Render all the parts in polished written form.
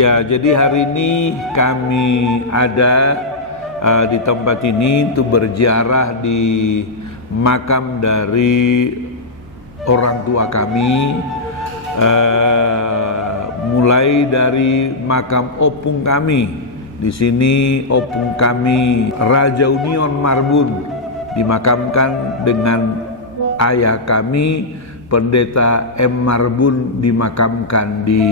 Ya, jadi hari ini kami ada di tempat ini untuk berziarah di makam dari orang tua kami, mulai dari makam opung kami. Di sini opung kami Raja Union Marbun dimakamkan dengan ayah kami Pendeta M. Marbun dimakamkan di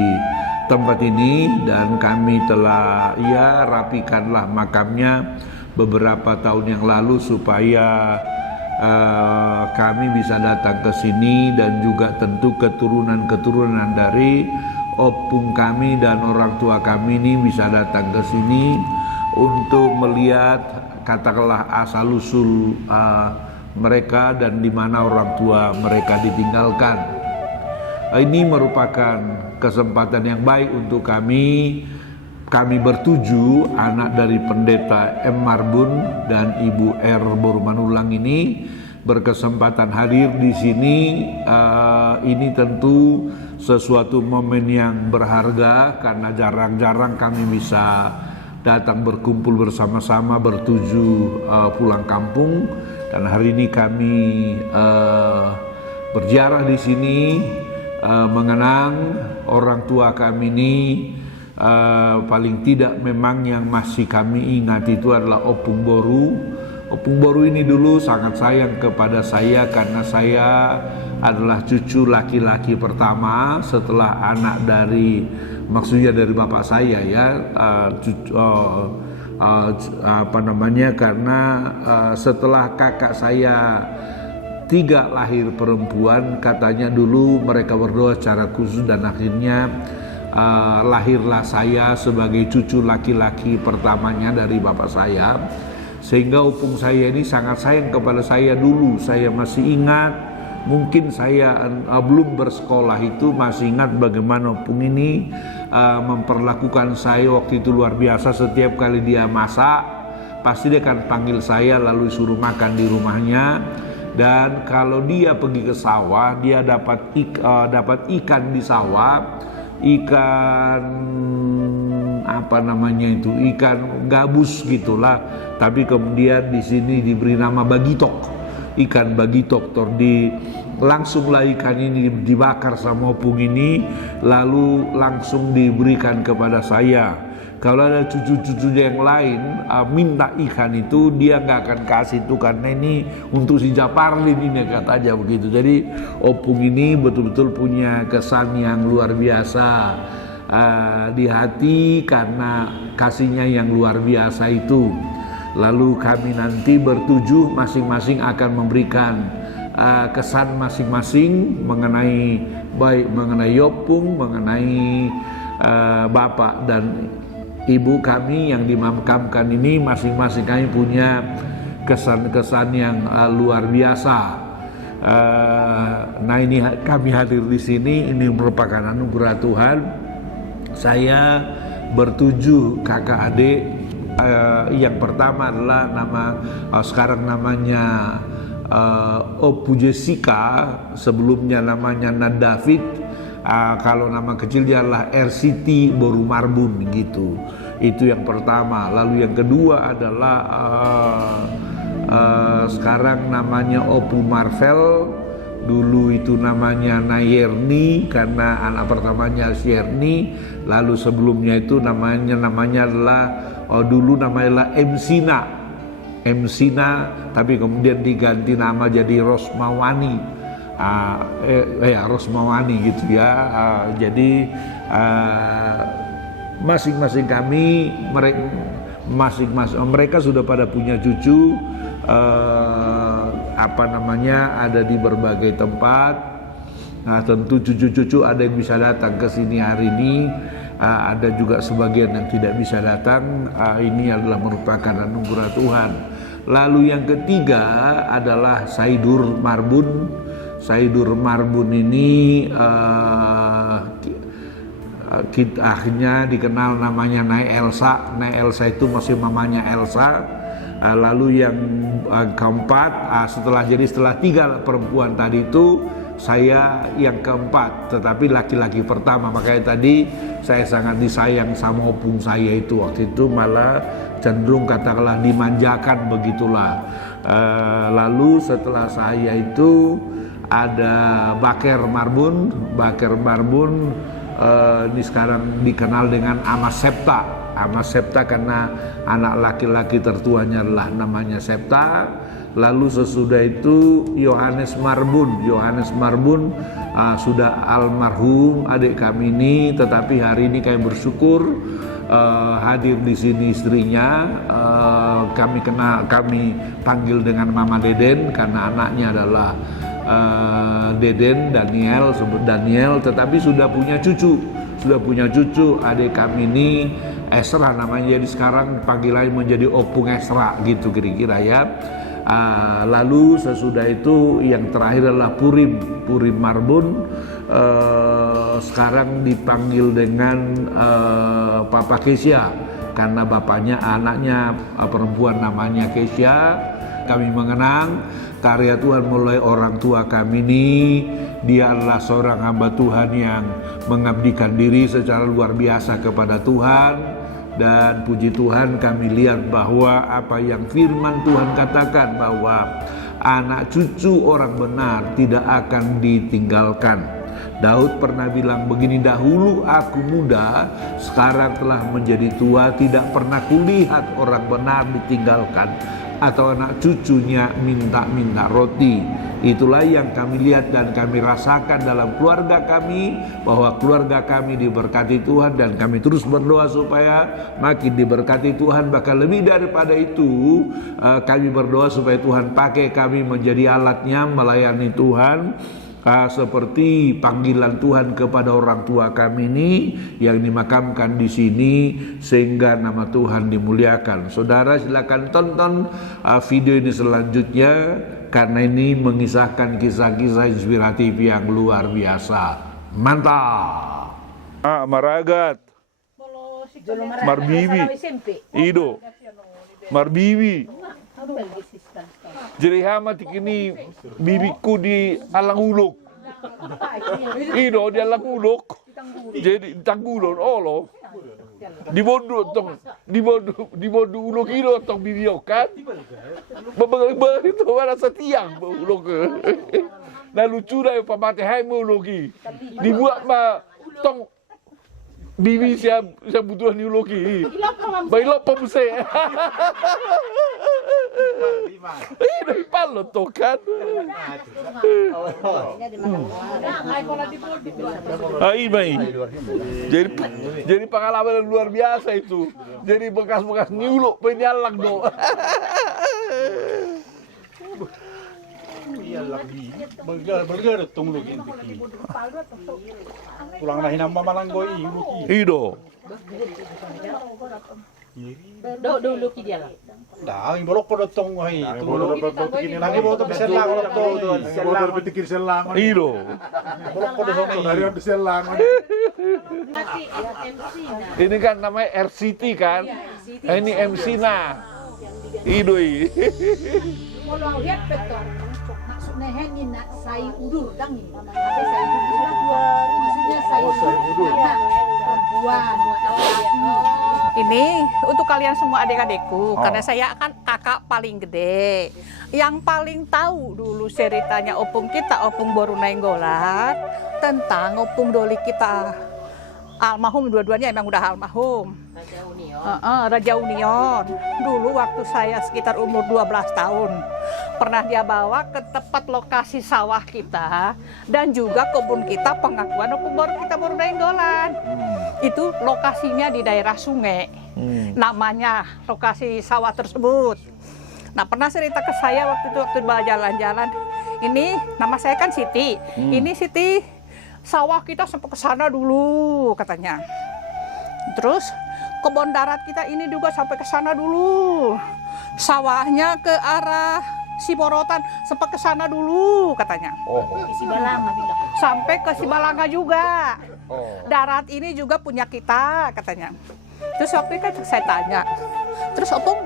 tempat ini, dan kami telah rapikanlah makamnya beberapa tahun yang lalu supaya kami bisa datang ke sini, dan juga tentu keturunan-keturunan dari opung kami dan orang tua kami ini bisa datang ke sini untuk melihat katakanlah asal-usul mereka dan di mana orang tua mereka ditinggalkan. Ini merupakan kesempatan yang baik untuk kami bertujuh anak dari Pendeta M. Marbun dan Ibu R. Borumanulang ini berkesempatan hadir di sini. Ini tentu sesuatu momen yang berharga karena jarang-jarang kami bisa datang berkumpul bersama-sama bertujuh pulang kampung, dan hari ini kami berziarah di sini mengenang orang tua kami ini. Paling tidak memang yang masih kami ingat itu adalah Opung Boru. Opung Boru ini dulu sangat sayang kepada saya karena saya adalah cucu laki-laki pertama setelah anak dari, maksudnya dari bapak saya karena setelah kakak saya 3 lahir perempuan, katanya dulu mereka berdoa secara khusus dan akhirnya lahirlah saya sebagai cucu laki-laki pertamanya dari bapak saya, sehingga opung saya ini sangat sayang kepada saya dulu. Saya masih ingat, mungkin saya belum bersekolah itu masih ingat bagaimana opung ini memperlakukan saya waktu itu luar biasa. Setiap kali dia masak pasti dia akan panggil saya lalu suruh makan di rumahnya. Dan kalau dia pergi ke sawah, dia dapat ikan di sawah, ikan ikan gabus gitulah. Tapi kemudian di sini diberi nama bagitok, ikan bagitok. Langsunglah ikan ini dibakar sama opung ini, lalu langsung diberikan kepada saya. Kalau ada cucu-cucunya yang lain minta ikan itu, dia nggak akan kasih itu karena ini untuk si Japarlin ini, katanya begitu. Jadi opung ini betul-betul punya kesan yang luar biasa di hati karena kasihnya yang luar biasa itu. Lalu kami nanti bertujuh masing-masing akan memberikan kesan masing-masing mengenai opung, mengenai bapak dan ibu kami yang dimakamkan ini. Masing-masing kami punya kesan-kesan yang luar biasa. Nah, ini kami hadir di sini, ini merupakan anugerah Tuhan. Saya bertujuh kakak adik. Yang pertama adalah sekarang namanya Opu Jessica, sebelumnya namanya David. Kalau nama kecil dia adalah RCT Boru Marbun gitu. Itu yang pertama. Lalu yang kedua adalah sekarang namanya Opu Marvel. Dulu itu namanya Nayerni karena anak pertamanya Syerni. Lalu sebelumnya itu namanya adalah dulu namanya M Sina, tapi kemudian diganti nama jadi Rosmawani. Rosmawani gitu ya. Jadi masing-masing kami mereka sudah pada punya cucu, ada di berbagai tempat. Nah, tentu cucu-cucu ada yang bisa datang ke sini hari ini, ada juga sebagian yang tidak bisa datang. Ini adalah merupakan anugerah Tuhan. Lalu yang ketiga adalah Saidur Marbun. Saidur Marbun ini akhirnya dikenal namanya Nai Elsa. Nai Elsa itu masih mamanya Elsa. Lalu yang keempat, setelah 3 perempuan tadi itu, saya yang keempat, tetapi laki-laki pertama. Makanya tadi saya sangat disayang sama opung saya itu. Waktu itu malah cenderung katakanlah dimanjakan begitulah. Lalu setelah saya itu ada Baker Marbun. Baker Marbun ini sekarang dikenal dengan Amas Septa. Amas Septa karena anak laki-laki tertuanya adalah namanya Septa. Lalu sesudah itu Yohanes Marbun. Yohanes Marbun sudah almarhum adik kami ini, tetapi hari ini kami bersyukur hadir di sini istrinya. Kami panggil dengan Mama Deden karena anaknya adalah Deden Daniel, sebut Daniel, tetapi sudah punya cucu adik kami ini Esra namanya, jadi sekarang panggilannya menjadi opung Esra gitu kira-kira ya. Lalu sesudah itu yang terakhir adalah Purim Marbun, sekarang dipanggil dengan Papa Kesia karena bapaknya anaknya perempuan namanya Kesia. Kami mengenang karya Tuhan mulai orang tua kami ini. Dia adalah seorang hamba Tuhan yang mengabdikan diri secara luar biasa kepada Tuhan. Dan puji Tuhan kami lihat bahwa apa yang firman Tuhan katakan bahwa anak cucu orang benar tidak akan ditinggalkan. Daud pernah bilang begini, dahulu aku muda, sekarang telah menjadi tua, tidak pernah kulihat orang benar ditinggalkan atau anak cucunya minta-minta roti. Itulah yang kami lihat dan kami rasakan dalam keluarga kami, bahwa keluarga kami diberkati Tuhan dan kami terus berdoa supaya makin diberkati Tuhan. Bahkan lebih daripada itu, kami berdoa supaya Tuhan pakai kami menjadi alatnya melayani Tuhan, seperti panggilan Tuhan kepada orang tua kami ini yang dimakamkan di sini, sehingga nama Tuhan dimuliakan. Saudara silakan tonton video ini selanjutnya, karena ini mengisahkan kisah-kisah inspiratif yang luar biasa. Mantap. Maragat, Marbibi, Ido, Marbibi. Jadi hamat ini bibiku di Alang Uluk. Ido di Alang Uluk. Jadi Tanggulon olo. Di bondo uluk Ido tong bibiokan. Babang itu ada setiang uluk. Nah lucu dah pamate hai muluki. Dibuat mah tong bibi siap butuh ni uluki. Bailok pemse. Ini palo tuh kan. Jadi pengalaman yang luar biasa itu. Jadi bekas-bekas nyuluk penyalang do. Berger tunggu lagi. Pulang nahin nama malanggoi Ido. Do luki dia lah. Dah, bolok pada tong hai. Lagi bawa tu selang tong. Motor petikir selang. Ido. Bolok pada tong Dari yang selang. Ini kan namanya RCT kan. Ini MC nah. Ido. Kalau lihat betul. Maksudnya hengin nak sai udur dangi. Tapi sai udur maksudnya sai udur. Perempuan. Ini untuk kalian semua adik-adikku, karena saya kan kakak paling gede. Yang paling tahu dulu ceritanya opung kita, Opung Boru Nainggolan, tentang opung doli kita. Almarhum, dua-duanya emang udah almarhum. Raja Union. Dulu waktu saya sekitar umur 12 tahun. Pernah dia bawa ke tempat lokasi sawah kita dan juga kebun kita, pengakuan Opung Boru Nainggolan. Itu lokasinya di daerah sungai. Namanya lokasi sawah tersebut. Nah, pernah cerita ke saya waktu bawa jalan-jalan. Ini nama saya kan Siti. Ini Siti, sawah kita sampai ke sana dulu katanya. Terus kebun darat kita ini juga sampai ke sana dulu. Sawahnya ke arah Siborotan sampai ke sana dulu katanya. Sibalanga bilang. Sampai ke Sibalanga juga. Darat ini juga punya kita katanya. Terus waktu itu kan saya tanya, terus Opung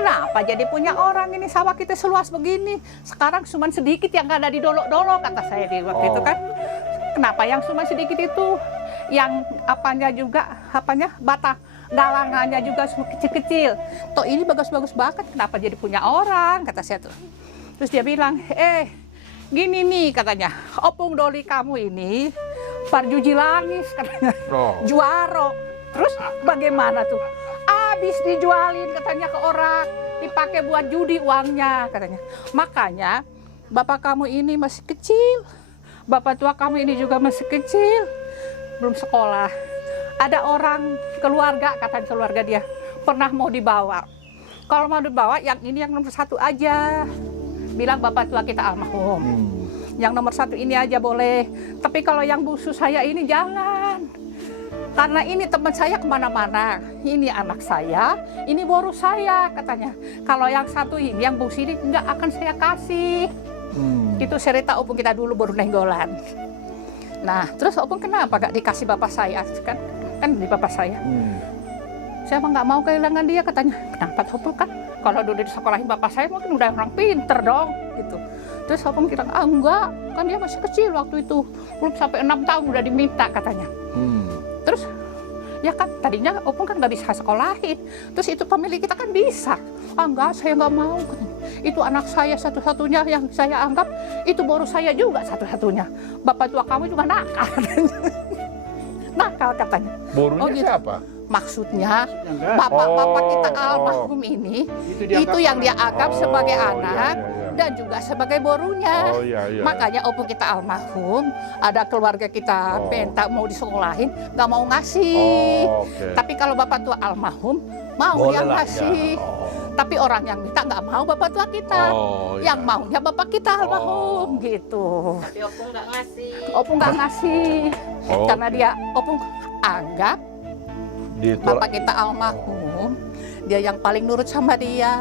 kenapa jadi punya orang ini, sawah kita seluas begini. Sekarang cuma sedikit yang ada di dolok-dolok, kata saya di waktu itu kan. Kenapa yang cuma sedikit itu? Yang bata galangannya juga kecil-kecil. Toh ini bagus-bagus banget, kenapa jadi punya orang, kata saya tuh. Terus dia bilang, gini nih katanya, opung doli kamu ini parjuji langis katanya, juaro. Terus bagaimana tuh? Habis dijualin katanya ke orang, dipakai buat judi uangnya katanya. Makanya bapak kamu ini masih kecil, bapak tua kamu ini juga masih kecil, belum sekolah. Ada orang keluarga, katanya keluarga dia, pernah mau dibawa. Kalau mau dibawa, yang ini yang nomor 1 aja. Bilang bapak tua kita almarhum. Yang nomor 1 ini aja boleh. Tapi kalau yang busu saya ini jangan. Karena ini teman saya kemana-mana. Ini anak saya, ini boru saya katanya. Kalau yang 1 ini, yang busu ini nggak akan saya kasih. Itu cerita opung kita dulu baru nenggolan. Nah, terus opung kenapa gak dikasih bapak saya? Kan di bapak saya. Saya emang nggak mau kehilangan dia katanya. Kenapa opung kan? Kalau dulu disekolahin bapak saya mungkin udah orang pinter dong gitu. Terus opung bilang, enggak, kan dia masih kecil waktu itu. Belum sampai 6 tahun udah diminta katanya. Terus ya kan tadinya opung kan nggak bisa sekolahin. Terus itu pemilik kita kan bisa. Enggak, saya nggak mau. Itu anak saya satu-satunya yang saya anggap, itu baru saya juga satu-satunya. Bapak tua kamu juga nakal. Nakal katanya. Borunya gitu. siapa? Maksudnya bapak-bapak kita almarhum ini itu yang dia anggap sebagai anak dan juga sebagai borunya. Makanya opung kita almarhum, ada keluarga kita minta mau disekolahin, nggak mau ngasih. Tapi kalau bapak tua almarhum mau dia ngasih. Tapi orang yang minta nggak mau bapak tua kita, yang maunya bapak kita almarhum gitu. Tapi opung nggak ngasih. Opung nggak ngasih karena dia opung anggap bapak kita almarhum, dia yang paling nurut sama dia.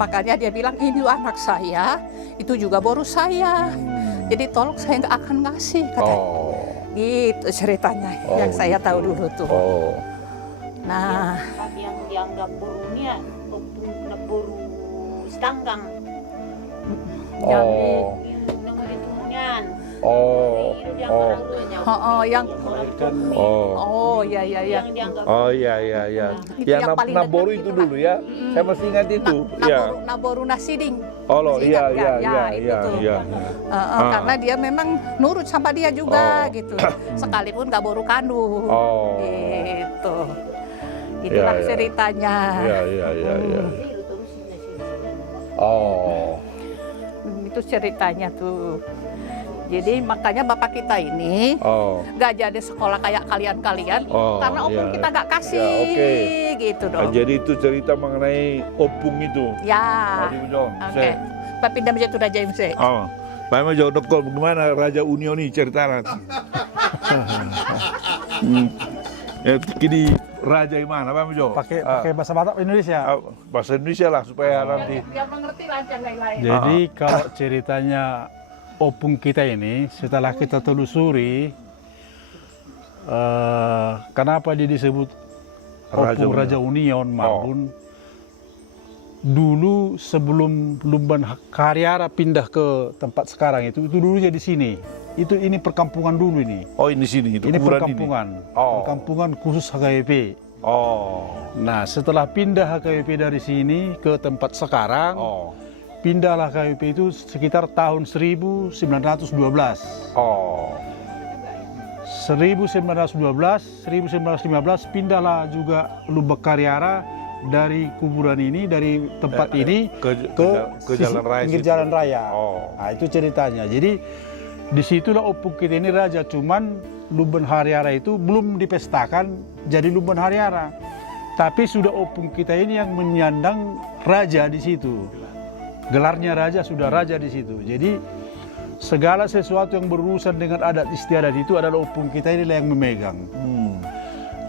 Makanya dia bilang, ini anak saya, itu juga boru saya. Jadi tolong saya nggak akan ngasih, katanya. Gitu ceritanya yang saya tahu dulu tuh. Nah, Tapi yang dianggap borunya opung boru setanggang. jadi Nunggu ditungan. yang Yang Naboru itu dulu ya. Saya masih ingat itu. Naboru Nasiding. Iya. Karena dia memang nurut sama dia juga gitu. Sekalipun gak boru kandung. Gitu. Itulah ceritanya. Iya. Itu ceritanya tuh. Jadi makanya bapak kita ini gak jadi sekolah kayak kalian-kalian karena opung kita gak kasih gitu dong. Jadi itu cerita mengenai opung itu. Ya. Oke. Pak pindah menjadi udah James. Pak mau jauh dekol bagaimana Raja Unio nih ceritakan. Kini Raja mana Pak Mejo? Pakai bahasa Batak Indonesia. Bahasa Indonesia lah supaya nanti. Dia mengerti lancar lain-lain. Jadi kalau ceritanya opung kita ini setelah kita telusuri kenapa dia disebut opung Raja Union Marbun. Dulu sebelum Lumban Karyara pindah ke tempat sekarang itu dulunya di sini. Ini perkampungan dulu ini. Ini sini itu. Ini perkampungan. Perkampungan khusus HKBP. Nah, setelah pindah HKBP dari sini ke tempat sekarang, pindahlah HKBP itu sekitar tahun 1912. 1915 pindahlah juga Lubak Karyara dari kuburan ini, dari tempat ini ke jalan raya. Pinggir jalan raya. Nah, itu ceritanya. Jadi disitulah opung kita ini raja, cuman Lumban Haryara itu belum dipestakan jadi Lumban Haryara. Tapi sudah opung kita ini yang menyandang raja di situ. Gelarnya raja, sudah raja di situ. Jadi segala sesuatu yang berurusan dengan adat istiadat itu adalah opung kita ini yang memegang.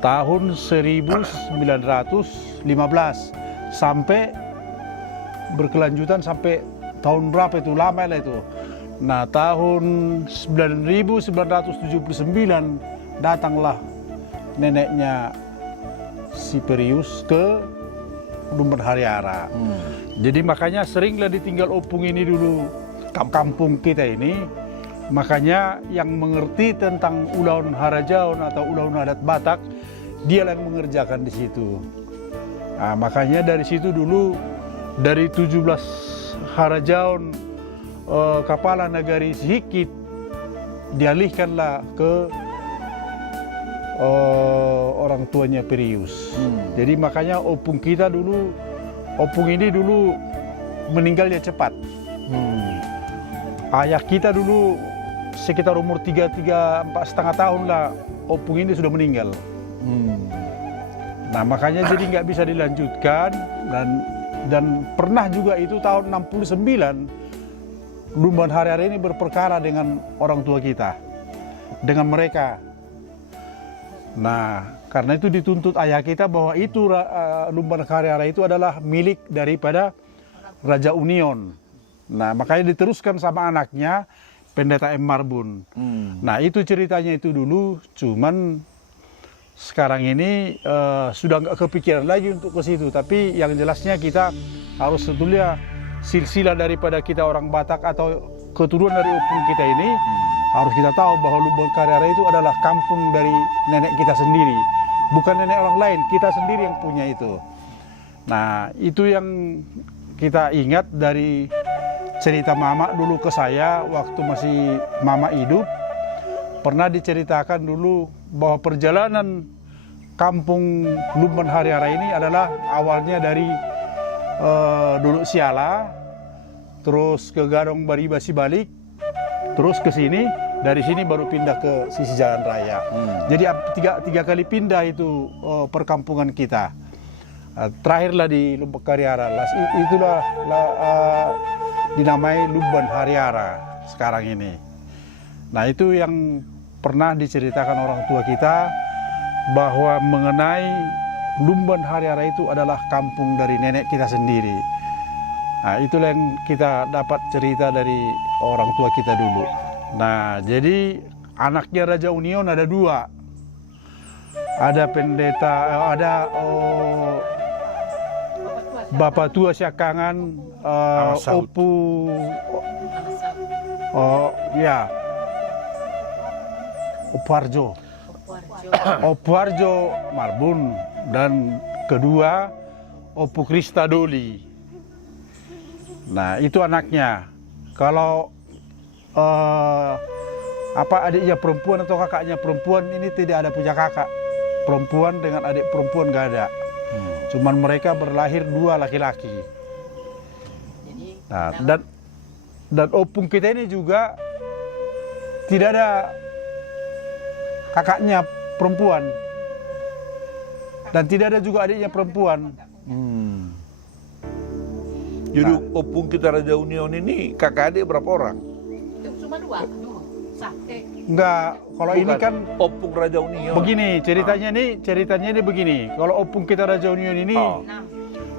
Tahun 1915 sampai berkelanjutan sampai tahun berapa itu, lama lah itu. Nah, tahun 1979 datanglah neneknya si Perius ke Lumban Hariara. Jadi makanya seringlah ditinggal opung ini dulu kampung kita ini. Makanya yang mengerti tentang Ulaun Harajaon atau Ulaun adat Batak, dia yang mengerjakan di situ. Nah, makanya dari situ dulu, dari 17 Harajaon kepala nagari Sihikit, dialihkanlah ke orang tuanya Perius. Jadi makanya opung kita dulu, opung ini dulu meninggalnya cepat. Ayah kita dulu sekitar umur 4,5 tahun lah, opung ini sudah meninggal. Nah makanya jadi nggak bisa dilanjutkan, dan pernah juga itu tahun 69 Lumban Hariara ini berperkara dengan orang tua kita, dengan mereka. Nah karena itu dituntut ayah kita bahwa itu Lumban Hariara itu adalah milik daripada Raja Union. Nah makanya diteruskan sama anaknya Pendeta M. Marbun. Nah itu ceritanya itu dulu, cuman sekarang ini sudah nggak kepikiran lagi untuk ke situ. Tapi yang jelasnya kita harus sebetulnya silsilah daripada kita orang Batak atau keturunan dari opung kita ini, harus kita tahu bahwa Lumban Hariara itu adalah kampung dari nenek kita sendiri. Bukan nenek orang lain, kita sendiri yang punya itu. Nah itu yang kita ingat dari cerita mama dulu ke saya waktu masih mama hidup. Pernah diceritakan dulu bahwa perjalanan kampung Lumban Hariara ini adalah awalnya dari dulu Siala, terus ke Gadong Baribasi balik, terus ke sini, dari sini baru pindah ke sisi jalan raya. Jadi tiga kali pindah itu perkampungan kita. Terakhirlah di Lumban Hariara, itulah dinamai Lumban Hariara sekarang ini. Nah itu yang pernah diceritakan orang tua kita, bahwa mengenai Lumban Hariara itu adalah kampung dari nenek kita sendiri. Nah itulah yang kita dapat cerita dari orang tua kita dulu. Nah jadi anaknya Raja Union ada dua. Ada pendeta, ada Bapak Tua Syakangan, Opu, ya, Opuarjo Marbun, dan kedua Opu Krista Doli. Nah itu anaknya. Kalau adiknya perempuan atau kakaknya perempuan ini tidak ada punya kakak perempuan dengan adik perempuan, nggak ada. Cuman mereka berlahir dua laki-laki. Nah, dan opung kita ini juga tidak ada kakaknya perempuan dan tidak ada juga adiknya perempuan. Jadi opung kita Raja Union ini kakak adik berapa orang? Cuma dua. Enggak, kalau ini kan opung Raja Union. Begini ceritanya ini begini. Kalau opung kita Raja Union ini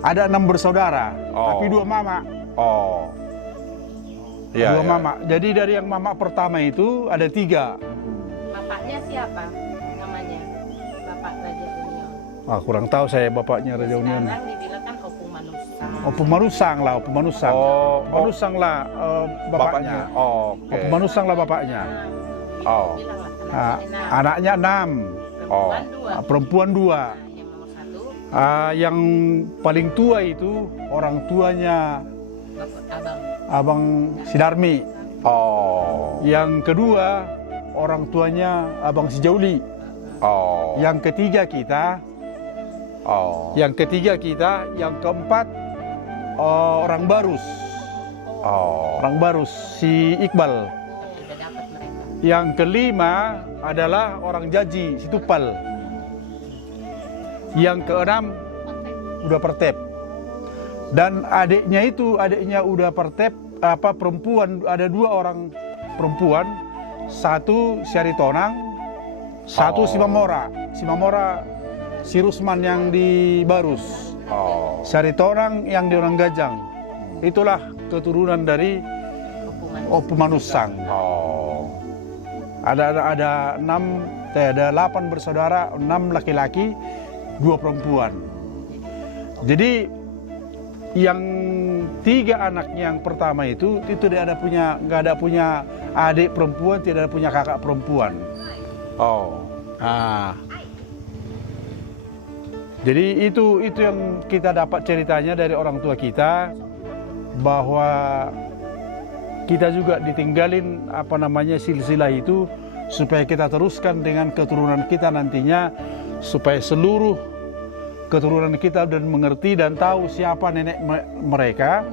ada 6 bersaudara, tapi 2 mama. Dua mama. Jadi dari yang mama pertama itu ada 3. Bapaknya siapa namanya? Bapak Raja Union. Kurang tahu saya bapaknya Raja Union. Sekarang dibilang kan Opung Manusang. Opung Manusang lah, Opung Manusang. Manusang lah bapaknya. Opung Manusang lah bapaknya. Anaknya 6. Perempuan 2. Yang nomor 1. Yang paling tua itu orang tuanya Abang Sidarmi. Yang kedua orang tuanya Abang Sijauli. Yang ketiga kita. Yang keempat orang Barus. Orang Barus si Iqbal. Yang kelima adalah orang Jaji, si Tupal. Yang keenam udah Pertep. Dan adiknya udah Pertep, perempuan, ada 2 orang perempuan, 1 Syaritonang, 1 Simamora. Simamora si Rusman yang di Barus. Syaritonang yang di Orang Gajang. Itulah keturunan dari Opu Manusang. Ada 8 bersaudara, 6 laki-laki, 2 perempuan. Jadi yang 3 anaknya yang pertama itu tidak ada punya adik perempuan, tidak ada punya kakak perempuan. Oh. Nah, jadi itu yang kita dapat ceritanya dari orang tua kita, bahwa kita juga ditinggalin silsilah itu supaya kita teruskan dengan keturunan kita nantinya, supaya seluruh keturunan kita dan mengerti dan tahu siapa nenek mereka.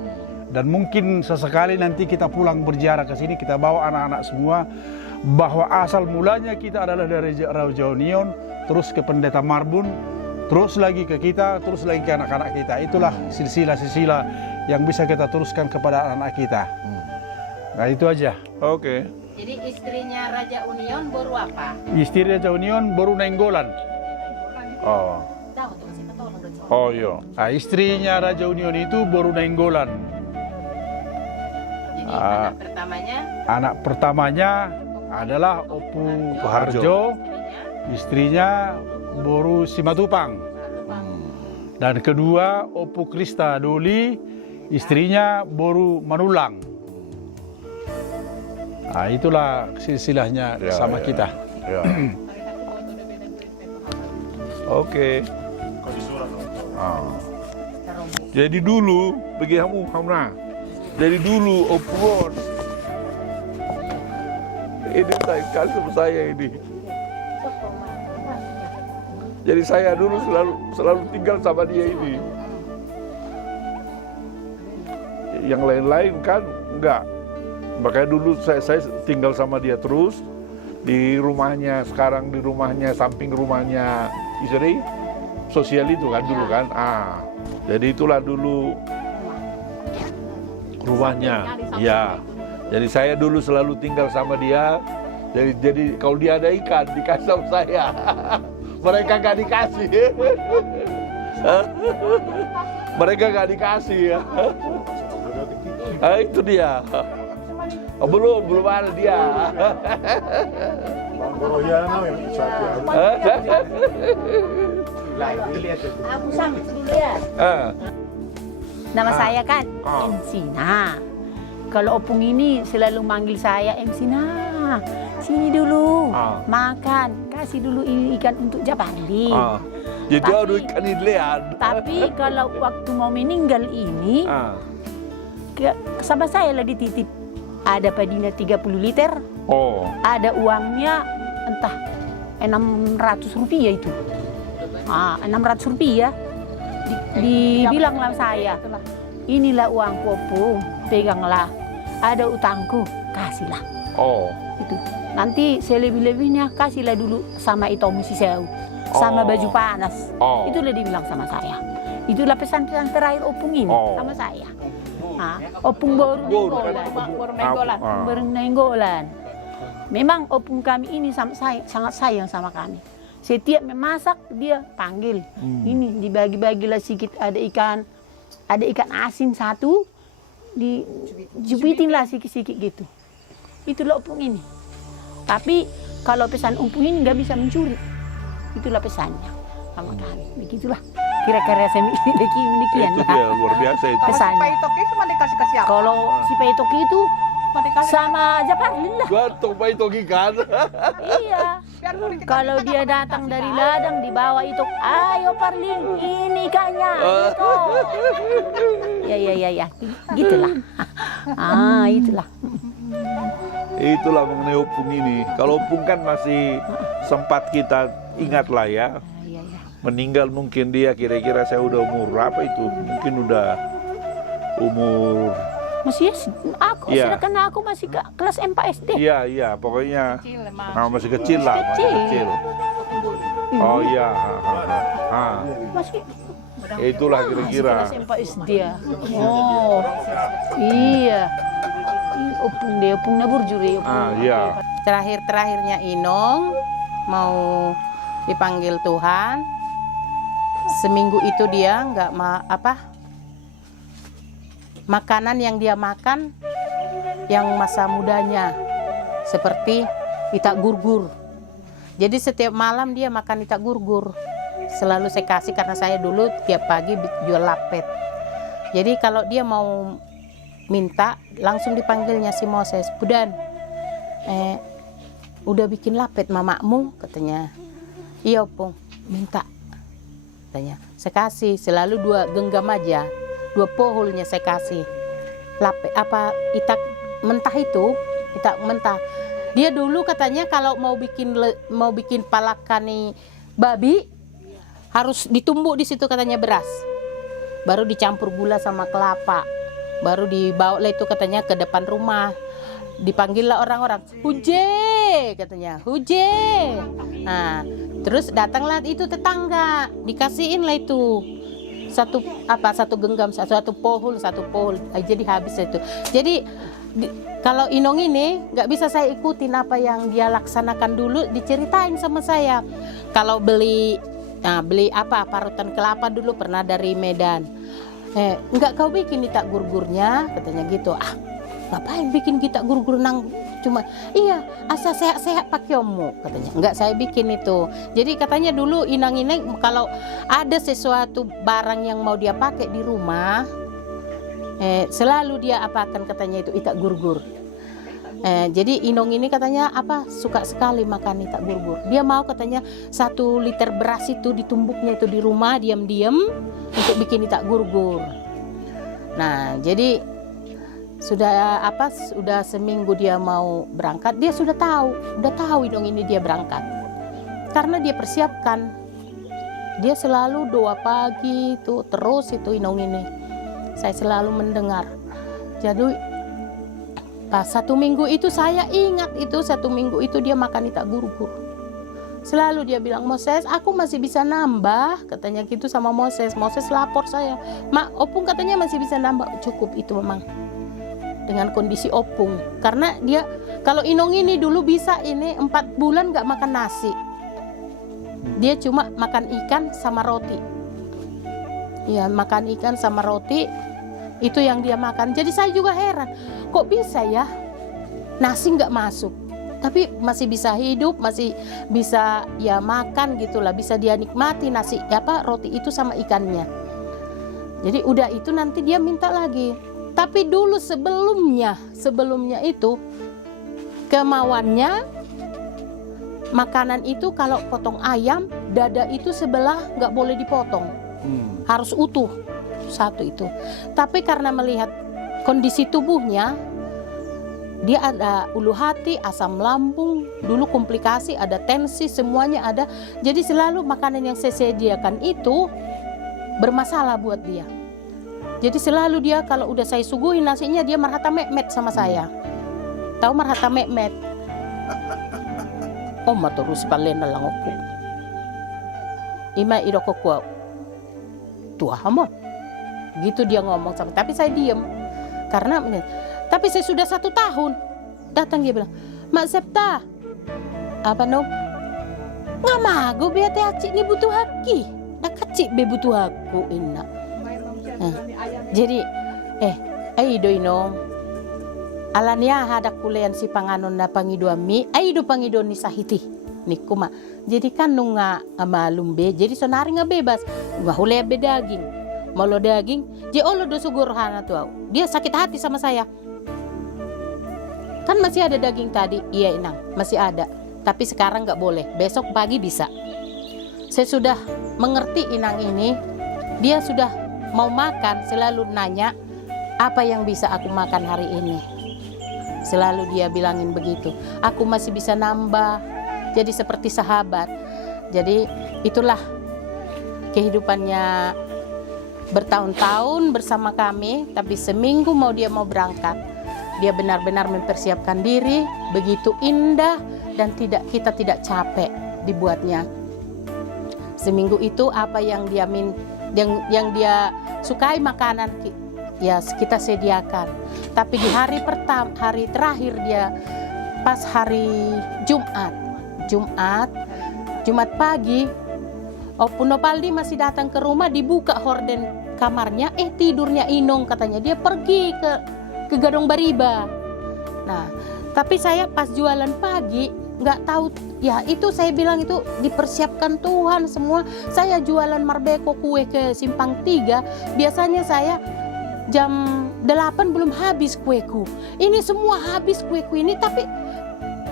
Dan mungkin sesekali nanti kita pulang berziarah ke sini, kita bawa anak-anak semua, bahwa asal mulanya kita adalah dari Raja Union, terus ke Pendeta Marbun, terus lagi ke kita, terus lagi ke anak-anak kita. Itulah silsilah-silsilah yang bisa kita teruskan kepada anak-anak kita. Nah, itu aja. Oke. Jadi istrinya Raja Union baru apa? Istri Raja Union baru Nainggolan. Oh. Tahu tuh masih tahu dong. Oh iya. Nah, istrinya Raja Union itu baru Nainggolan. Jadi anak pertamanya Anak pertamanya adalah Opu Harjo, istrinya Boru Simatupang. Dan kedua Opu Krista Doli, istrinya Boru Manulang. Nah, itulah silsilahnya Ya, sama ya. kita. Ya. Oke. Ah. Jadi dulu bagi kamu Hamna. Jadi dulu Opuon ini sayang sekali sama saya ini. Jadi saya dulu selalu tinggal sama dia ini. Yang lain-lain kan enggak. Makanya dulu saya tinggal sama dia terus di rumahnya, sekarang di rumahnya, samping rumahnya istri sosial itu kan dulu kan. Jadi itulah dulu rumahnya. Ya. Jadi saya dulu selalu tinggal sama dia. Jadi kalau dia ada ikan dikasih sama saya. Mereka gak dikasih. Mereka gak dikasih ya. Itu dia. Oh, belum ada dia. Bang Goroyana yang bisa aku sampai dulu ya. Nama saya kan Emsina. Kalau opung ini selalu manggil saya Emsina. Sini dulu, makan. Kasih dulu ini ikan untuk Japandi. Jadi Tapi- ada ikan idlean. Tapi kalau waktu mau meninggal ini, sahabat saya lah dititip. Ada padinya 30 liter, Oh. ada uangnya entah 600 rupiah itu. 600 rupiah. Dibilang lah saya, inilah uang opung, peganglah. Ada utangku, kasihlah. Oh. Itu. Nanti selebih-lebihnya kasihlah dulu sama Itomu Siseu, sama Oh. baju panas. Oh. Itulah dibilang sama saya. Itulah pesan-pesan terakhir opung ini sama saya. Opung baru Nenggolan. Baru Nenggolan. Memang opung kami ini sangat sayang sama kami. Setiap memasak dia panggil. Ini dibagi-bagilah sedikit, ada ikan asin satu, dijubitinlah sedikit-sedikit gitu. Itulah opung ini. Tapi kalau pesan opung ini nggak bisa mencuri. Itulah pesannya sama kami. Begitulah. Kira-kira saya demikian Itu lah. dia luar biasa itu. Kalau si Pesannya. Paitoki cuma dikasih apa? Kalau si Paitoki itu Cuma dikasih sama Japarlin lah. Gantung Paitoki kan. Iya. biar politik Kalau kita dia dapat datang dikasih dari tahu. ladang dibawa itu, ayo Parlin, ini ikannya. Gitu. Ya. Gitulah. Itulah. Itulah mengenai opung ini. Kalau opung kan masih sempat kita ingat lah ya. Iya. Meninggal mungkin dia kira-kira saya udah umur berapa itu? Mungkin udah umur. Masih aku, Iya. sedangkan aku masih kelas 4 SD. Iya, pokoknya Kecil emang. masih kecil lah, masih Kecil. kecil. Oh iya. Masih Itulah masih kira-kira. kelas 4 SD ya. Oh, iya. Opungnya burjuri. Iya. Terakhirnya Inong mau dipanggil Tuhan. Seminggu itu dia nggak makanan yang dia makan yang masa mudanya seperti itak gurgur. Jadi setiap malam dia makan itak gurgur. Selalu saya kasih karena saya dulu tiap pagi jual lapet. Jadi kalau dia mau minta, langsung dipanggilnya si Moses, Budan, udah bikin lapet mamakmu, katanya. Iya Opung, minta, katanya. Saya kasih, selalu 2 genggam aja, 2 pohulnya saya kasih. Lapet apa itak mentah itu, itak mentah. Dia dulu katanya kalau mau bikin palakani babi harus ditumbuk di situ katanya beras. Baru dicampur gula sama kelapa. Baru dibawa lah itu katanya ke depan rumah. Dipanggil lah orang-orang, Huje, katanya, Huje. Nah, terus datanglah itu tetangga, dikasihin lah itu satu genggam, satu pohul, jadi habis itu. Jadi kalau Inong ini nggak bisa saya ikutin apa yang dia laksanakan dulu, diceritain sama saya. Kalau beli parutan kelapa dulu pernah dari Medan. Enggak kau bikin itak gurgurnya, katanya gitu. Ngapain bikin kita gurgur nang cuma iya asal sehat-sehat pakai omu, katanya. Enggak saya bikin itu. Jadi katanya dulu inang-inang kalau ada sesuatu barang yang mau dia pakai di rumah, selalu dia apakan katanya itu itak gurgur. Jadi Inong ini katanya suka sekali makan itak gurgur. Dia mau katanya 1 liter beras itu ditumbuknya itu di rumah diam-diam untuk bikin itak gurgur. Nah, jadi sudah seminggu dia mau berangkat, dia udah tahu Inong ini dia berangkat. Karena dia persiapkan. Dia selalu doa pagi itu terus itu Inong ini. Saya selalu mendengar. Jadi pas 1 minggu itu saya ingat itu 1 minggu itu dia makan itak gurgur. Selalu dia bilang, Moses, aku masih bisa nambah, katanya gitu sama Moses. Moses lapor saya, Mak, Opung katanya masih bisa nambah. Cukup itu memang dengan kondisi Opung. Karena dia, kalau Inong ini dulu bisa ini 4 bulan gak makan nasi. Dia cuma makan ikan sama roti. Ya, makan ikan sama roti, itu yang dia makan. Jadi saya juga heran, kok bisa ya nasi nggak masuk, tapi masih bisa hidup, masih bisa ya makan gitulah, bisa dia nikmati nasi roti itu sama ikannya. Jadi udah itu nanti dia minta lagi. Tapi dulu sebelumnya itu kemauannya makanan itu kalau potong ayam, dada itu sebelah nggak boleh dipotong, harus utuh. 1 itu. Tapi karena melihat kondisi tubuhnya, dia ada ulu hati, asam lambung, dulu komplikasi, ada tensi, semuanya ada. Jadi selalu makanan yang saya sediakan itu bermasalah buat dia. Jadi selalu dia kalau udah saya suguhin nasinya, dia marhata mekmet sama saya. Tahu marhata mekmet? Oma terus balen lang aku. Ima iroko kuau. Tua hamon. Gitu dia ngomong sama, tapi saya diem karena tapi saya sudah 1 tahun datang dia bilang, Mak Septa ngamago biate acik ni butuh haki nak kacik be butuh aku inna. Jadi aido Inong alania hadak kulean si panganon na pangido ami aido pangido ni sahiti nikuma. Jadi kan nunga amalumbe jadi sonari nga bebas nga hule be daging. Mau daging, dia do sugur hana tuh. Dia sakit hati sama saya. Kan masih ada daging tadi, iya Inang, masih ada. Tapi sekarang nggak boleh, besok pagi bisa. Saya sudah mengerti Inang ini, dia sudah mau makan, selalu nanya, apa yang bisa aku makan hari ini? Selalu dia bilangin begitu. Aku masih bisa nambah, jadi seperti sahabat. Jadi itulah kehidupannya bertahun-tahun bersama kami, tapi seminggu dia mau berangkat, dia benar-benar mempersiapkan diri, begitu indah dan kita tidak capek dibuatnya. Seminggu itu apa yang dia yang dia sukai makanan ya kita sediakan. Tapi di hari terakhir dia pas hari Jumat pagi, Punopaldi masih datang ke rumah, dibuka horden kamarnya, tidurnya Inong katanya. Dia pergi ke Gadong Bariba. Nah, tapi saya pas jualan pagi nggak tahu ya itu saya bilang itu dipersiapkan Tuhan semua. Saya jualan marbeko kue ke Simpang 3, biasanya saya jam 8 belum habis kueku. Ini semua habis kueku ini, tapi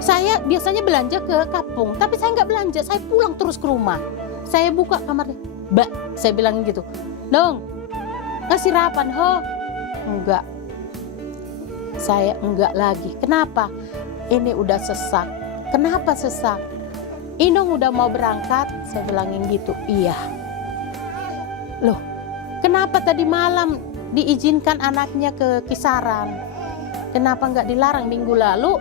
saya biasanya belanja ke kampung, tapi saya nggak belanja, saya pulang terus ke rumah. Saya buka kamarnya, Mbak, saya bilang gitu, Dong, ngasih rapan, ho? Enggak. Saya enggak lagi. Kenapa? Ini udah sesak. Kenapa sesak? Inong udah mau berangkat, saya bilangin gitu. Iya. Loh, kenapa tadi malam diizinkan anaknya ke Kisaran? Kenapa nggak dilarang minggu lalu?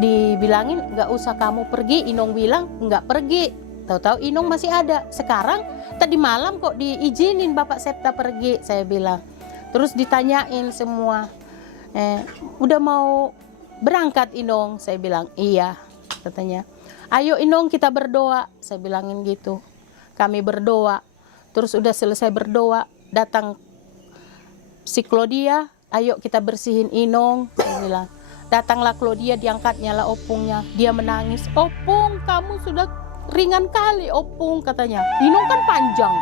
Dibilangin nggak usah kamu pergi. Inong bilang nggak pergi. Tahu-tahu Inong masih ada. Sekarang tadi malam kok diizinin Bapak Septa pergi, saya bilang. Terus ditanyain semua, udah mau berangkat Inong? Saya bilang iya. Katanya, ayo Inong kita berdoa. Saya bilangin gitu. Kami berdoa. Terus udah selesai berdoa, datang si Claudia, ayo kita bersihin Inong. Saya bilang, datanglah Claudia, diangkatnya lah opungnya. Dia menangis, Opung kamu sudah ringan kali Opung, katanya. Inong kan panjang,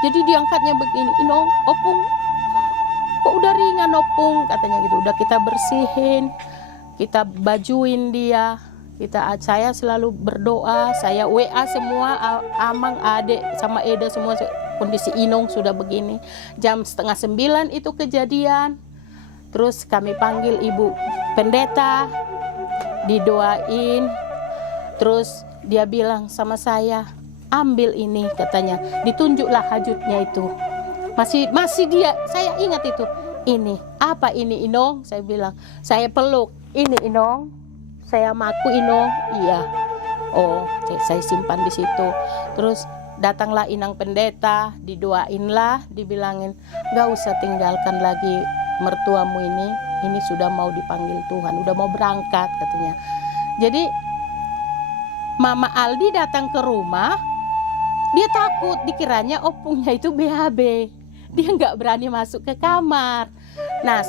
jadi diangkatnya begini. Inong, Opung kok udah ringan Opung, katanya gitu. Udah kita bersihin, kita bajuin dia, saya selalu berdoa, saya WA semua, Amang, Adek sama Eda semua, kondisi Inong sudah begini. Jam 8:30 itu kejadian. Terus kami panggil Ibu Pendeta, didoain. Terus dia bilang sama saya, ambil ini, katanya. Ditunjuklah hajutnya itu. Masih dia, saya ingat itu. Ini, apa ini Inong? Saya bilang, saya peluk. Ini Inong, saya maku Inong. Iya. Oh, saya simpan di situ. Terus datanglah Inang Pendeta, didoainlah, dibilangin, nggak usah tinggalkan lagi mertuamu ini sudah mau dipanggil Tuhan, udah mau berangkat, katanya. Jadi Mama Aldi datang ke rumah, dia takut, dikiranya opungnya itu BHB. Dia nggak berani masuk ke kamar. Nah,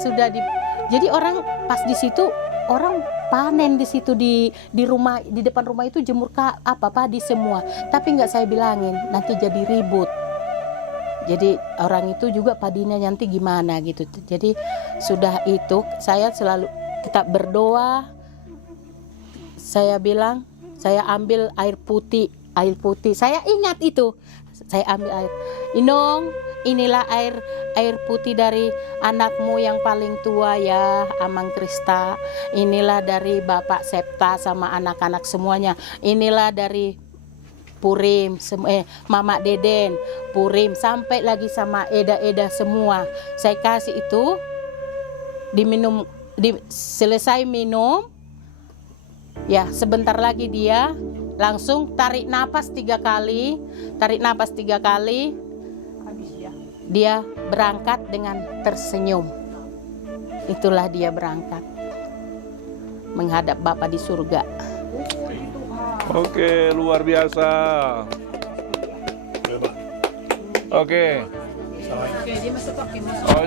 jadi orang pas di situ, orang panen di situ di rumah, di depan rumah itu jemur padi semua. Tapi nggak saya bilangin, nanti jadi ribut. Jadi orang itu juga padinya nanti gimana gitu. Jadi sudah itu saya selalu tetap berdoa. Saya bilang, saya ambil air putih. Saya ingat itu. Saya ambil air. Inong, inilah air putih dari anakmu yang paling tua ya, Amang Krista. Inilah dari Bapak Septa sama anak-anak semuanya. Inilah dari Purim, Mama Deden, Purim, sampai lagi sama Eda-Eda semua. Saya kasih itu, diminum, selesai minum, ya sebentar lagi dia langsung tarik napas 3 kali, habis dia berangkat dengan tersenyum. Itulah dia berangkat menghadap Bapa di surga. Oke, luar biasa. Oke. Oh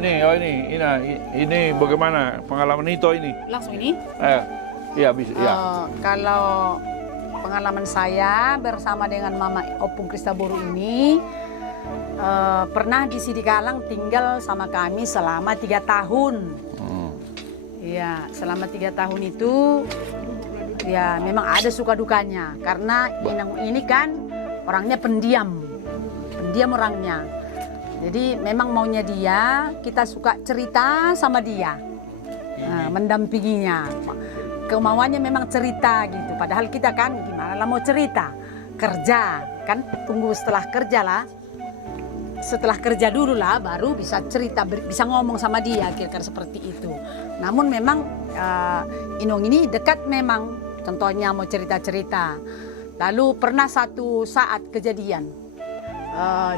ini bagaimana pengalaman Nito ini? Langsung ini? Iya bisa. Ya. Kalau pengalaman saya bersama dengan Mama Opung Krista Boru ini, pernah di Sidikalang tinggal sama kami selama 3 tahun. Iya, selama 3 tahun itu ya memang ada suka dukanya, karena Inang ini kan orangnya pendiam orangnya. Jadi memang maunya dia, kita suka cerita sama dia, mendampinginya. Kemauannya memang cerita gitu, padahal kita kan gimana lah mau cerita, kerja kan, tunggu setelah kerja lah. Setelah kerja dulu lah baru bisa cerita, bisa ngomong sama dia, kira-kira seperti itu. Namun memang Inong ini dekat memang. Contohnya mau cerita-cerita. Lalu pernah satu saat kejadian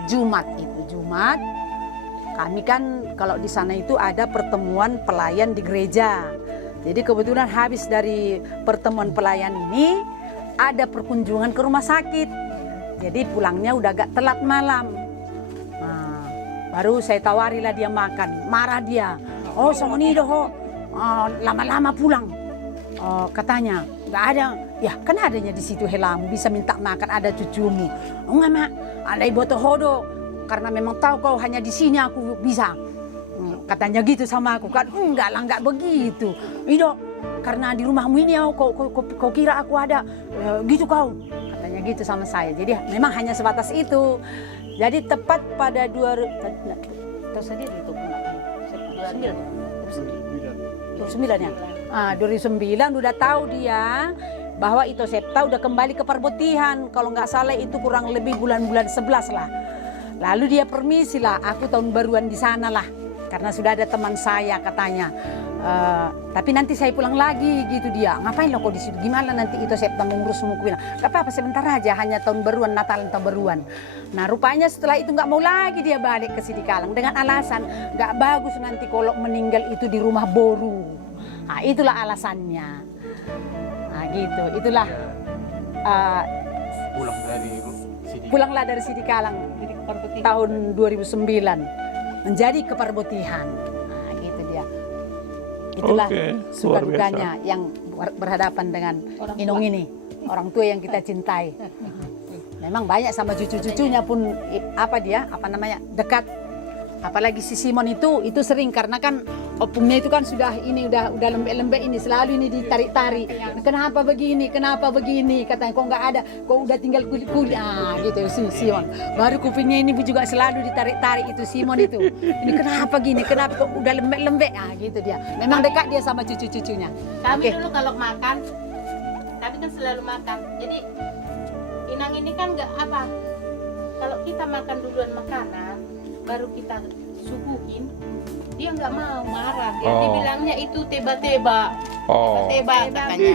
Jumat, kami kan kalau di sana itu ada pertemuan pelayan di gereja. Jadi kebetulan habis dari pertemuan pelayan ini ada perkunjungan ke rumah sakit. Jadi pulangnya udah agak telat malam. Nah, baru saya tawarilah dia makan. Marah dia. Oh songoni doh, lama-lama pulang. Katanya nggak ada, ya kan adanya di situ helamu bisa minta makan, ada cucumu. Oh nggak mak, ada ibu hodo, karena memang tahu kau hanya di sini aku bisa. Katanya gitu sama aku kan, enggak lah, enggak begitu. Ido, karena di rumahmu ini kau kira aku ada, gitu kau. Katanya gitu sama saya. Jadi memang hanya sebatas itu. Jadi tepat pada 2009 ya. 2009 udah tahu dia bahwa Ito Septa udah kembali ke Parbutihan. Kalau nggak salah itu kurang lebih bulan-bulan 11 lah. Lalu dia permisi lah, aku tahun baruan di sana lah. Karena sudah ada teman saya katanya. Tapi nanti saya pulang lagi gitu dia. Ngapain lo kok di situ? Gimana nanti Ito Septa mengurus semua? Gak apa-apa, sebentar aja, hanya tahun baruan, Natal tahun baruan. Nah rupanya setelah itu nggak mau lagi dia balik ke Sidikalang dengan alasan nggak bagus nanti kalau meninggal itu di rumah Boru. Nah itulah alasannya. Nah gitu, itulah pulanglah dari Sidikalang tahun 2009 menjadi ke Parbutihan. Nah gitu dia. Itulah suka dukanya yang berhadapan dengan Inong ini, orang tua yang kita cintai. Memang banyak sama cucu-cucunya pun dekat. Apalagi si Simon itu sering karena kan opungnya itu kan sudah lembek-lembek ini, selalu ini ditarik-tarik. Kenapa begini? Katanya kok nggak ada, kok udah tinggal kulit-kulit. Gitu si Simon. Baru kupingnya ini juga selalu ditarik-tarik itu Simon itu. Ini kenapa gini? Kenapa kok udah lembek-lembek? Gitu dia. Memang dekat dia sama cucu-cucunya. Kami dulu kalau makan, kami kan selalu makan. Jadi Inang ini kan nggak apa. Kalau kita makan duluan makanan, baru kita suguhin, dia nggak mau, marah. Dia bilangnya itu teba-teba, teba-teba katanya.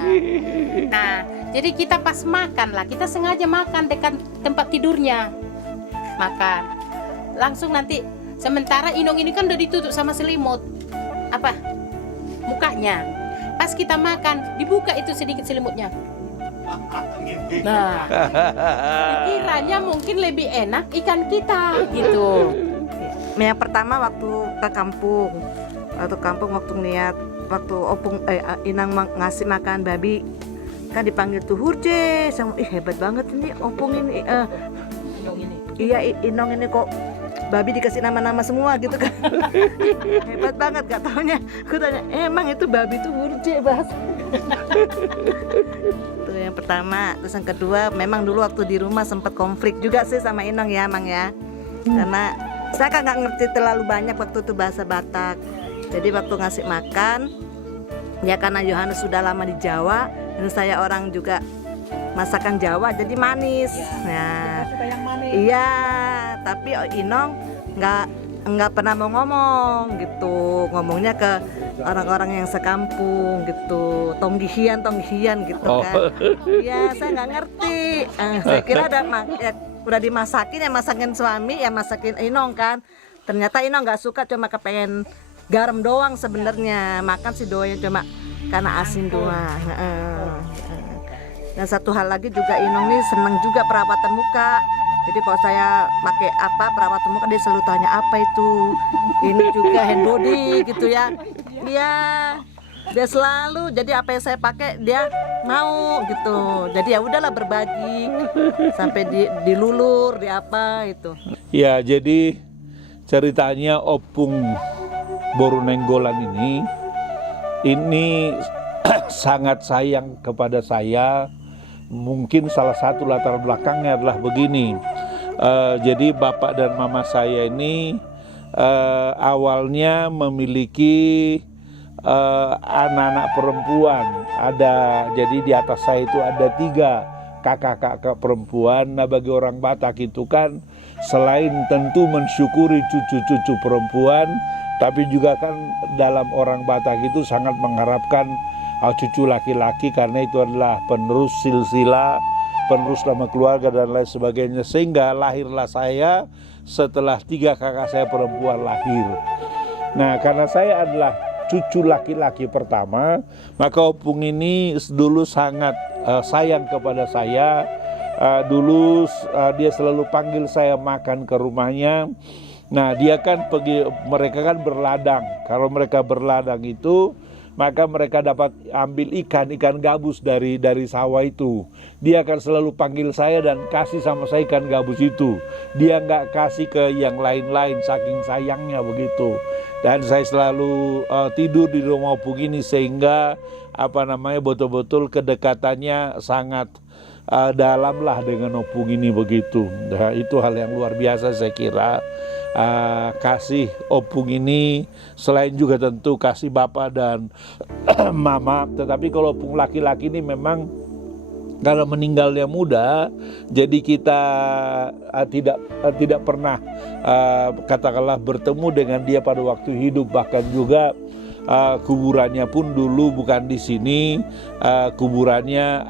Nah, jadi kita pas makan lah, kita sengaja makan dekat tempat tidurnya, makan. Langsung nanti, sementara Inong ini kan udah ditutup sama selimut, mukanya. Pas kita makan, dibuka itu sedikit selimutnya. Nah, dikiranya mungkin lebih enak ikan kita gitu. Yang pertama waktu ke kampung, waktu opung Inang ngasih makan babi, kan dipanggil tuh Hurje, hebat banget ini opung ini, iya Inong ini kok babi dikasih nama-nama semua gitu kan. Hebat banget, gak taunya aku tanya, emang itu babi tuh Hurje bahas. Itu yang pertama. Terus yang kedua, memang dulu waktu di rumah sempat konflik juga sih sama Inong ya, Mang ya. Karena saya kan nggak ngerti terlalu banyak waktu itu bahasa Batak. Jadi waktu ngasih makan, ya karena Yohanes sudah lama di Jawa dan saya orang juga masakan Jawa jadi manis. Nah, iya, tapi Inong nggak pernah mau ngomong gitu, ngomongnya ke orang-orang yang sekampung gitu, tonggihian gitu kan. Ya saya nggak ngerti. Saya kira udah dimasakin, ya masakin suami, ya masakin Inong kan. Ternyata Inong nggak suka, cuma kepengen garam doang sebenarnya. Makan si doanya cuma karena asin doang. Dan satu hal lagi juga, Inong nih seneng juga perawatan muka. Jadi kalau saya pakai perawatan muka, dia selalu tanya apa itu. Ini juga hand body gitu ya. Iya, dia selalu. Jadi apa yang saya pakai dia mau gitu. Jadi ya udahlah berbagi sampai dilulur, di apa itu. Ya, jadi ceritanya Opung Boru Nenggolan ini sangat sayang kepada saya. Mungkin salah satu latar belakangnya adalah begini. Jadi bapak dan mama saya ini awalnya memiliki anak-anak perempuan. Jadi di atas saya itu ada 3 kakak-kakak perempuan. Nah, bagi orang Batak itu kan selain tentu mensyukuri cucu-cucu perempuan, tapi juga kan dalam orang Batak itu sangat mengharapkan cucu laki-laki, karena itu adalah penerus silsilah, penerus nama keluarga dan lain sebagainya. Sehingga lahirlah saya setelah 3 kakak saya perempuan lahir. Nah, karena saya adalah cucu laki-laki pertama, maka Opung ini dulu sangat sayang kepada saya. Dulu dia selalu panggil saya makan ke rumahnya. Nah, dia kan mereka kan berladang. Kalau mereka berladang itu maka mereka dapat ambil ikan gabus dari sawah itu. Dia akan selalu panggil saya dan kasih sama saya ikan gabus itu. Dia nggak kasih ke yang lain-lain, saking sayangnya begitu. Dan saya selalu tidur di rumah opung ini, sehingga betul-betul kedekatannya sangat dalam lah dengan opung ini begitu. Nah, itu hal yang luar biasa saya kira. Kasih opung ini selain juga tentu kasih bapak dan mama, tetapi kalau opung laki-laki ini memang karena meninggalnya muda, jadi kita tidak pernah katakanlah bertemu dengan dia pada waktu hidup. Bahkan juga kuburannya pun dulu bukan di sini, kuburannya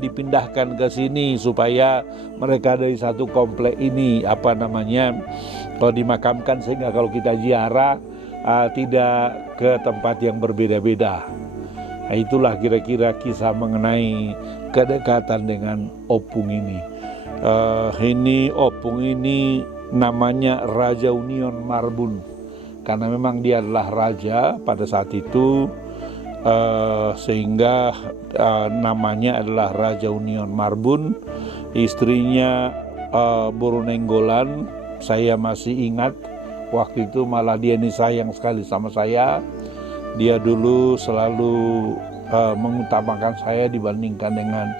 dipindahkan ke sini supaya mereka dari satu komplek ini kalau dimakamkan, sehingga kalau kita ziarah tidak ke tempat yang berbeda-beda. Nah, itulah kira-kira kisah mengenai kedekatan dengan opung ini. Ini opung ini namanya Raja Union Marbun, karena memang dia adalah raja pada saat itu, sehingga namanya adalah Raja Union Marbun. Istrinya Boru Nainggolan. Saya masih ingat waktu itu malah dia ini sayang sekali sama saya. Dia dulu selalu mengutamakan saya dibandingkan dengan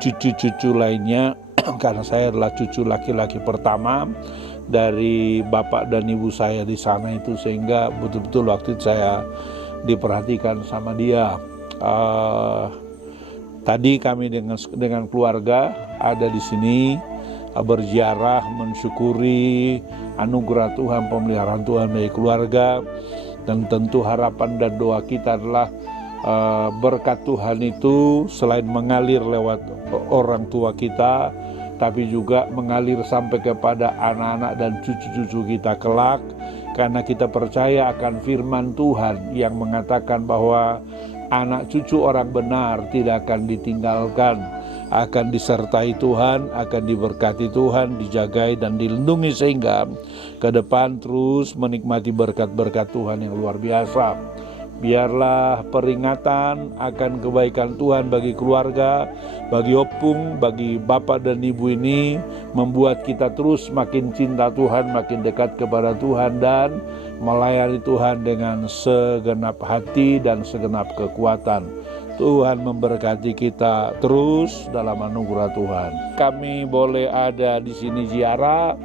cucu-cucu lainnya karena saya adalah cucu laki-laki pertama dari bapak dan ibu saya di sana itu, sehingga betul-betul waktu itu saya diperhatikan sama dia. Tadi kami dengan keluarga ada di sini berziarah, mensyukuri anugerah Tuhan, pemeliharaan Tuhan bagi keluarga, dan tentu harapan dan doa kita adalah berkat Tuhan itu selain mengalir lewat orang tua kita, tapi juga mengalir sampai kepada anak-anak dan cucu-cucu kita kelak, karena kita percaya akan firman Tuhan yang mengatakan bahwa anak cucu orang benar tidak akan ditinggalkan, akan disertai Tuhan, akan diberkati Tuhan, dijagai dan dilindungi, sehingga ke depan terus menikmati berkat-berkat Tuhan yang luar biasa. Biarlah peringatan akan kebaikan Tuhan bagi keluarga, bagi opung, bagi bapak dan ibu ini membuat kita terus makin cinta Tuhan, makin dekat kepada Tuhan, dan melayani Tuhan dengan segenap hati dan segenap kekuatan. Tuhan memberkati kita terus dalam anugerah Tuhan. Kami boleh ada di sini ziarah,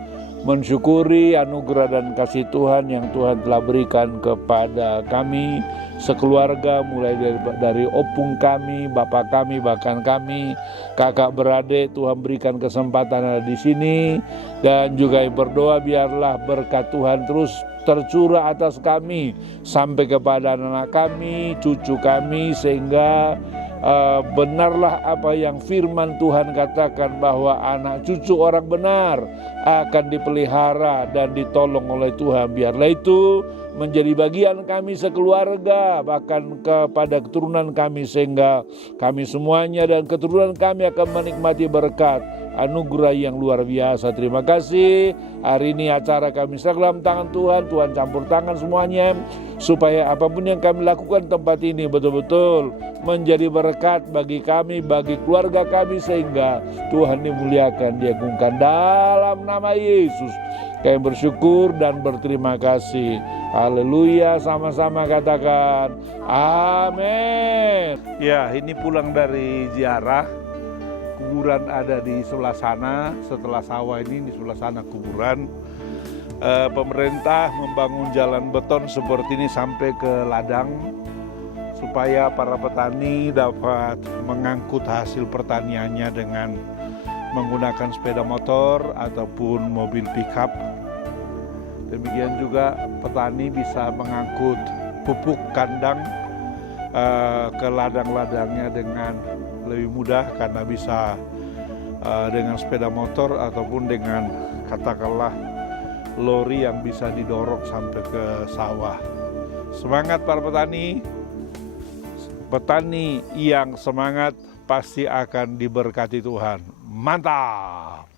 mensyukuri anugerah dan kasih Tuhan yang Tuhan telah berikan kepada kami sekeluarga, mulai dari opung kami, bapak kami, bahkan kami, kakak beradik. Tuhan berikan kesempatan ada di sini, dan juga berdoa biarlah berkat Tuhan terus tercurah atas kami sampai kepada anak kami, cucu kami, sehingga benarlah apa yang firman Tuhan katakan bahwa anak cucu orang benar akan dipelihara dan ditolong oleh Tuhan. Biarlah itu menjadi bagian kami sekeluarga, bahkan kepada keturunan kami, sehingga kami semuanya dan keturunan kami akan menikmati berkat anugerah yang luar biasa. Terima kasih. Hari ini acara kami serahkan dalam tangan Tuhan. Tuhan campur tangan semuanya, supaya apapun yang kami lakukan tempat ini betul-betul menjadi berkat bagi kami, bagi keluarga kami, sehingga Tuhan dimuliakan, diagungkan dalam nama Yesus. Kami bersyukur dan berterima kasih. Haleluya, sama-sama katakan amin. Ya, ini pulang dari ziarah. Kuburan ada di sebelah sana, setelah sawah ini di sebelah sana kuburan. Pemerintah membangun jalan beton seperti ini sampai ke ladang, supaya para petani dapat mengangkut hasil pertaniannya dengan menggunakan sepeda motor ataupun mobil pickup. Demikian juga petani bisa mengangkut pupuk kandang ke ladang-ladangnya dengan lebih mudah, karena bisa dengan sepeda motor ataupun dengan katakanlah lori yang bisa didorong sampai ke sawah. Semangat para petani. Petani yang semangat pasti akan diberkati Tuhan. Mantap!